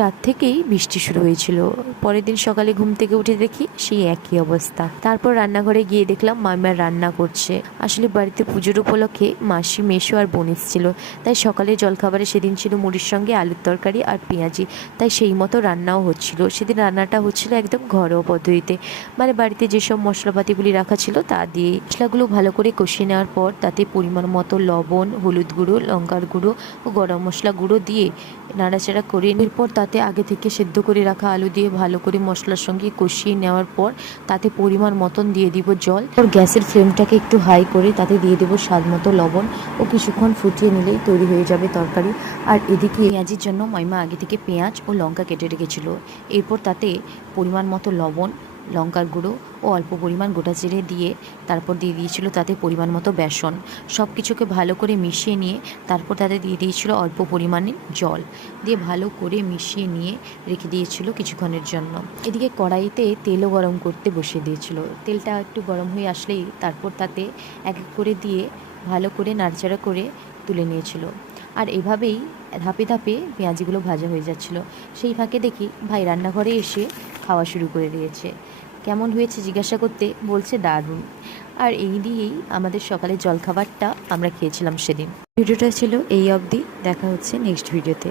রাত থেকেই বৃষ্টি শুরু হয়েছিল। পরের দিন সকালে ঘুম থেকে উঠে দেখি সেই একই অবস্থা। তারপর রান্নাঘরে গিয়ে দেখলাম মামিমা রান্না করছে। আসলে বাড়িতে পুজোর উপলক্ষে মাসি, মেসো আর বোন এসেছিল, তাই সকালে জলখাবারে সেদিন ছিল মুড়ির সঙ্গে আলুর তরকারি আর পেঁয়াজি। তাই সেই মতো রান্নাও হচ্ছিল। সেদিন রান্নাটা হচ্ছিল একদম ঘরোয়া পদ্ধতিতে, মানে বাড়িতে যেসব মশলাপাতিগুলি রাখা ছিল তা দিয়ে। মশলাগুলো ভালো করে কষিয়ে নেওয়ার পর তাতে পরিমাণ মতো লবণ, হলুদ গুঁড়ো, লঙ্কার গুঁড়ো ও গরম মশলা গুঁড়ো দিয়ে নাড়াচাড়া করে এরপর তাতে আগে থেকে সেদ্ধ করে রাখা আলু দিয়ে ভালো করে মশলার সঙ্গে কষিয়ে নেওয়ার পর তাতে পরিমাণ মতন দিয়ে দিব জল। আর গ্যাসের ফ্লেমটাকে একটু হাই করে তাতে দিয়ে দেবো স্বাদ মতো লবণ ও কিছুক্ষণ ফুটিয়ে নিলেই তৈরি হয়ে যাবে তরকারি। আর এদিকে পেঁয়াজির জন্য মাইমা আগে থেকে পেঁয়াজ ও লঙ্কা কেটে রেখেছিল। এরপর তাতে পরিমাণ মতো লবণ, লঙ্কার গুঁড়ো ও অল্প পরিমাণ গোটা জিরে দিয়ে তারপর দিয়ে দিয়েছিল তাতে পরিমাণ মতো বেসন। সব কিছুকে ভালো করে মিশিয়ে নিয়ে তারপর তাতে দিয়ে দিয়েছিল অল্প পরিমাণে জল দিয়ে ভালো করে মিশিয়ে নিয়ে রেখে দিয়েছিল কিছুক্ষণের জন্য। এদিকে কড়াইতে তেলও গরম করতে বসিয়ে দিয়েছিল। তেলটা একটু গরম হয়ে আসলেই তারপর তাতে এক এক করে দিয়ে ভালো করে নাড়াচাড়া করে তুলে নিয়েছিল। আর এভাবেই ধাপে ধাপে পেঁয়াজিগুলো ভাজা হয়ে যাচ্ছিল। সেই ফাঁকে দেখি ভাই রান্নাঘরে এসে খাওয়া শুরু করে দিয়েছে। কেমন হয়েছে জিজ্ঞাসা করতে বলছে দারুণ। আর এই দিয়েই আমাদের সকালের জলখাবারটা আমরা খেয়েছিলাম সেদিন। ভিডিওটা ছিল এই অবধি। দেখা হচ্ছে নেক্সট ভিডিওতে।